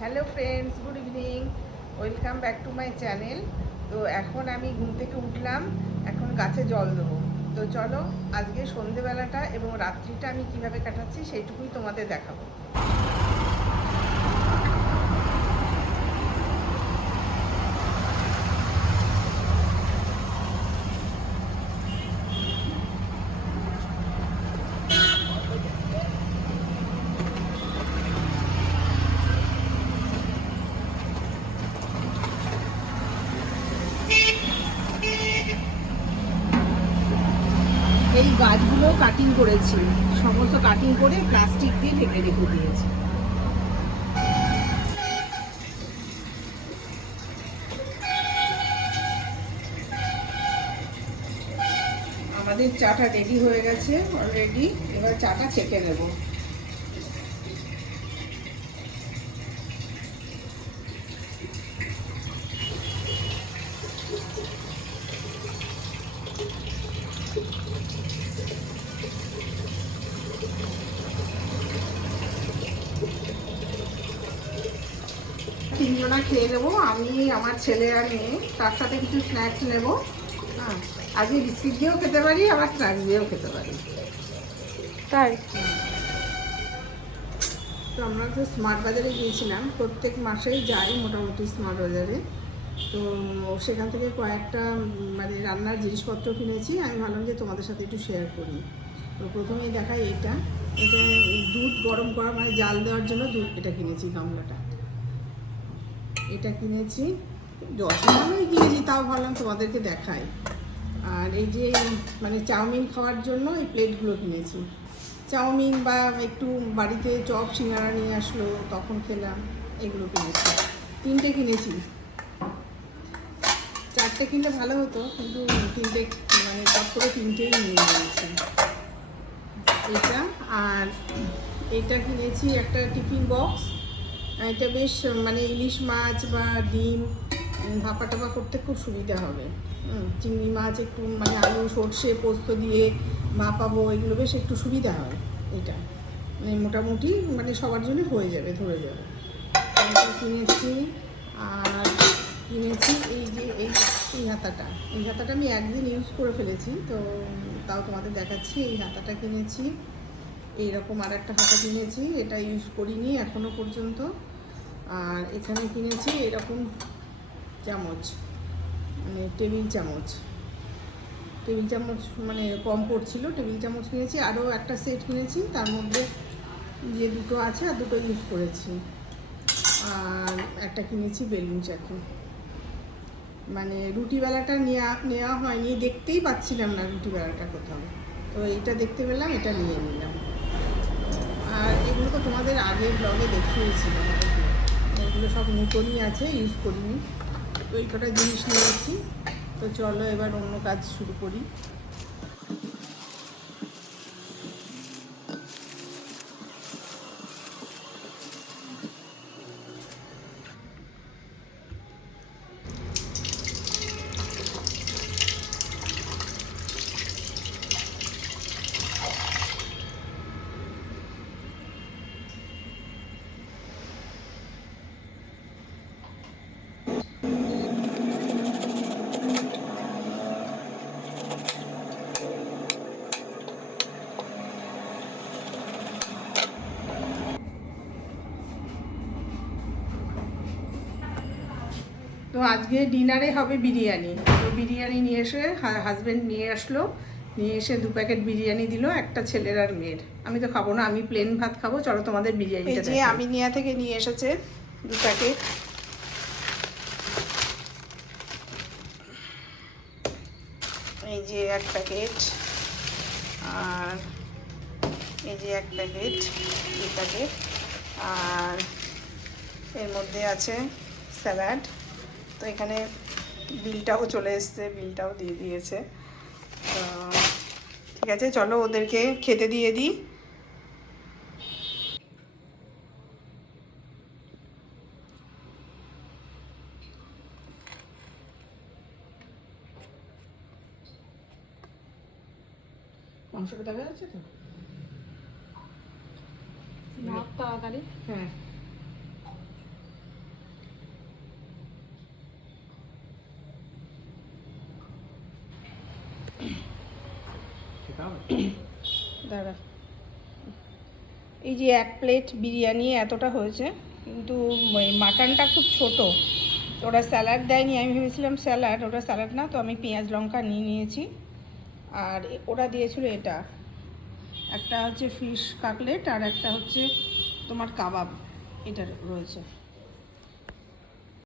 Hello friends, good evening, welcome back to my channel. তো এখন আমি ঘুম থেকে উঠলাম, এখন গাছে জল দেবো। তো চলো আজকে সন্ধেবেলাটা এবং রাত্রিটা আমি কিভাবে কাটাচ্ছি সেইটুকুই তোমাদের দেখাবো। এই গাছগুলো কাটিং করেছি, সমস্ত কাটিং করে প্লাস্টিক দিয়ে ঢেকে রেখে দিয়েছি। আমাদের চাটা রেডি হয়ে গেছে অলরেডি, এবার চাটা ছেঁকে নেবো। তিনজনা খেয়ে নেবো, আমি, আমার ছেলে আর মেয়ে, তার সাথে কিছু স্ন্যাক্স নেবো। হ্যাঁ, আজকে বিস্কিট দিয়েও খেতে পারি, আবার স্ন্যাক্স দিয়েও খেতে পারি। তাই তো আমরা তো স্মার্ট বাজারে গিয়েছিলাম, প্রত্যেক মাসেই যাই মোটামুটি স্মার্ট বাজারে। তো সেখান থেকে কয়েকটা মানে রান্নার জিনিসপত্র কিনেছি, আমি ভাবলাম যে তোমাদের সাথে একটু শেয়ার করি। তো প্রথমেই দেখাই এটা এটা দুধ গরম করা, মানে জাল দেওয়ার জন্য দুধ, এটা কিনেছি গামলাটা। এটা কিনেছি, যত্নই কিনেছি, তাও ভাবলাম তোমাদেরকে দেখাই। আর এই যে মানে চাউমিন খাওয়ার জন্য এই প্লেটগুলো কিনেছি। চাউমিন বা একটু বাড়িতে চপ সিঙ্গারা নিয়ে আসলো, তখন খেলাম, এগুলো কিনেছি। তিনটে কিনেছি, চারটে কিনলে ভালো হতো, কিন্তু তিনটে মানে চট করে তিনটেই নিয়ে নিয়েছি। এটা আর এটা কিনেছি একটা টিফিন বক্স। এটা বেশ মানে ইলিশ মাছ বা ডিম ভাপা টাপা করতে খুব সুবিধা হবে। চিংড়ি মাছ একটু মানে আলু সর্ষে পোস্ত দিয়ে ভাপাবো, এগুলো বেশ একটু সুবিধা হয়। এটা মানে মোটামুটি মানে সবার জন্য হয়ে যাবে, ধরে যাবে। এটা কিনেছি। আর কিনেছি এই যে এই হাতাটা, এই হাতাটা আমি একদিন ইউজ করে ফেলেছি, তো তাও তোমাদের দেখাচ্ছি। এই হাতাটা কিনেছি, এইরকম আর একটা হাতা কিনেছি, এটা ইউজ করিনি এখনও পর্যন্ত। আর এখানে কিনেছি এরকম চামচ, মানে টেবিল চামচ মানে কম পড়ছিল, টেবিল চামচ কিনেছি। আরও একটা সেট কিনেছি, তার মধ্যে যে দুটো আছে আর দুটো ইউজ করেছি। আর একটা কিনেছি বেলুন চাকি, মানে রুটিবেলাটা নেওয়া হয়নি, দেখতেই পাচ্ছিলাম না রুটিবেলাটা কোথাও, তো এইটা দেখতে পেলাম, এটা নিয়ে নিলাম। আর এগুলো তো তোমাদের আগের ব্লগে দেখিয়েছিলাম, এগুলো সব নতুনই আছে, ইউজ করিনি। তো এই কটা জিনিস নিয়েছি। তো চলো এবার অন্য কাজ শুরু করি। তো আজকে ডিনারে হবে বিরিয়ানি। তো বিরিয়ানি নিয়ে এসে হাজব্যান্ড নিয়ে আসলো, নিয়ে এসে 2 প্যাকেট বিরিয়ানি দিল, একটা ছেলের আর মেয়ের। আমি তো খাবো না, আমি প্লেন ভাত খাবো। চলো তোমাদের বিরিয়ানিটা দেখাই। এই যে আমিনিয়া থেকে নিয়ে এসেছে 2 প্যাকেট। এই যে 1 প্যাকেট, আর এই যে 1 প্যাকেট, 2 প্যাকেট। আর এর মধ্যে আছে স্যালাড। তো এখানে বিলটাও চলে এসছে, বিলটাও দিয়ে দিয়েছে। তো ঠিক আছে, চলো ওদেরকে খেতে দিয়ে দিই। মাংসটা দেখা যাচ্ছে তো? তাড়াতাড়ি হ্যাঁ, দাঁড়া, এই যে 1 প্লেট বিরিয়ানি এতটা হয়েছে, কিন্তু মাটনটা খুব ছোট, তো ওরা স্যালাড দেয়নি। আমি ভেবেছিলাম স্যালাড, ওটা স্যালাড না, তো আমি পেঁয়াজ লঙ্কা নিয়ে নিয়েছি। আর ওরা দিয়েছিল এটা, একটা হচ্ছে ফিশ কাটলেট আর একটা হচ্ছে তোমার কাবাব, এটা রয়েছে।